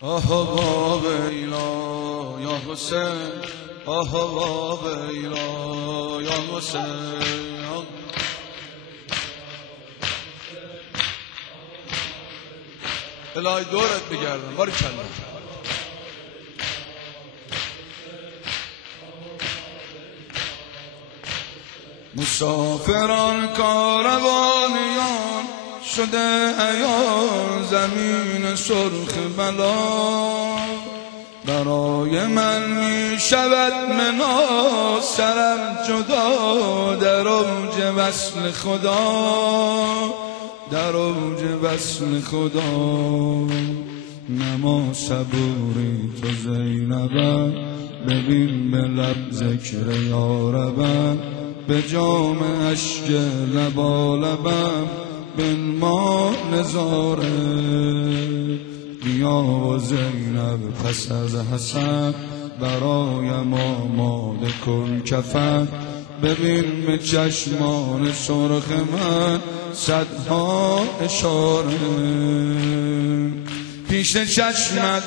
آها ویلا یا حسین، آها ویلا یا حسین. الهی دورت بگردم باریکلا. مسافران کاروانیان شده عیان زمین سرخ بلا، برای من می شود منا سرم جدا در اوج وصل خدا، در اوج وصل خدا. نما صبوری تو زینبم، ببین به لب ذکر یاربم، به جام اشک لبالبم بنما نظاره. بیا و زینب پس از حسن، برایم آماده کن کفن، ببین به چشمان سرخ من صدها اشاره. پیش چشمت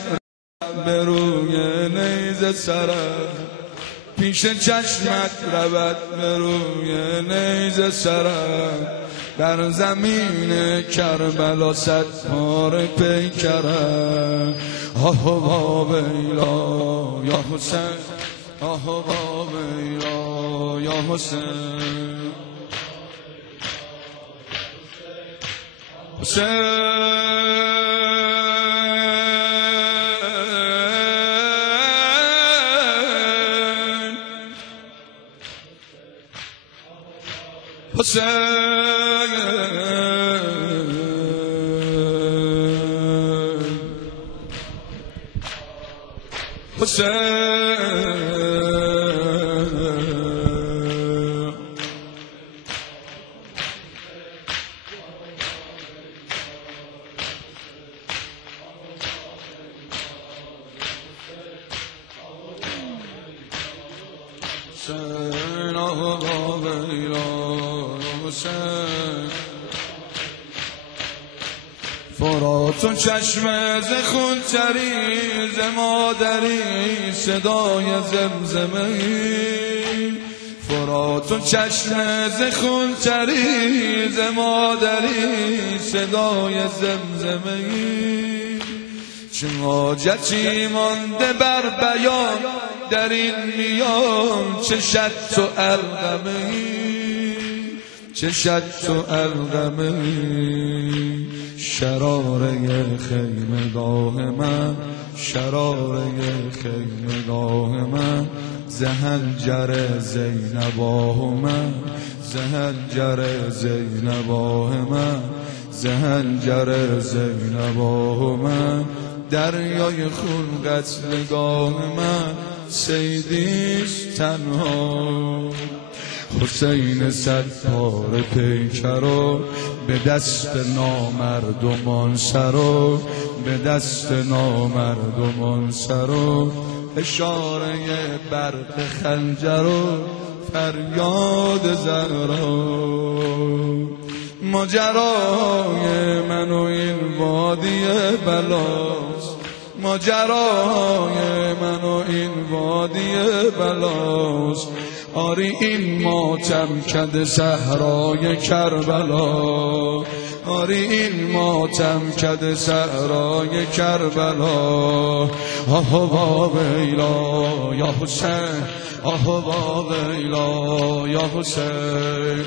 به روی نیزه سرم، پیش چشمت رود به روی نیزه سرم، در زمین کربلا صد پاره پیکرم. آها ویلا یا حسین، آها ویلا یا حسین. حسین حسین حسین حسین آها ویلا حسین. فرات و چشم ز خون تری ز مادری صدای زمزمه‌ای، فرات و چشم ز خون تری ز مادری صدای زمزمه‌ای. چه حاجتی مانده بر بیان در این میان، چه شط و علقمه‌ای، چه شط و علقمه‌ای. شراره خیمگاه من، شراره خیمگاه من، زهنجر زینباه من، زهنجر زینباه من، زهنجر زینباه من. دریای خون قتلگاه من، صیدیست تنها. حسین صد پاره پیکرو، به دست نامردمان سرو، به دست نامردمان سرو. اشاره برق خنجر و فریاد زهرا. ماجرای من و این وادی بلاست، ماجرای من و این وادی بلاست. آری این ماتم کده صحرای کربلا، آری این ماتم کده صحرای کربلا. آها ویلا یا حسین، آها ویلا یا حسین.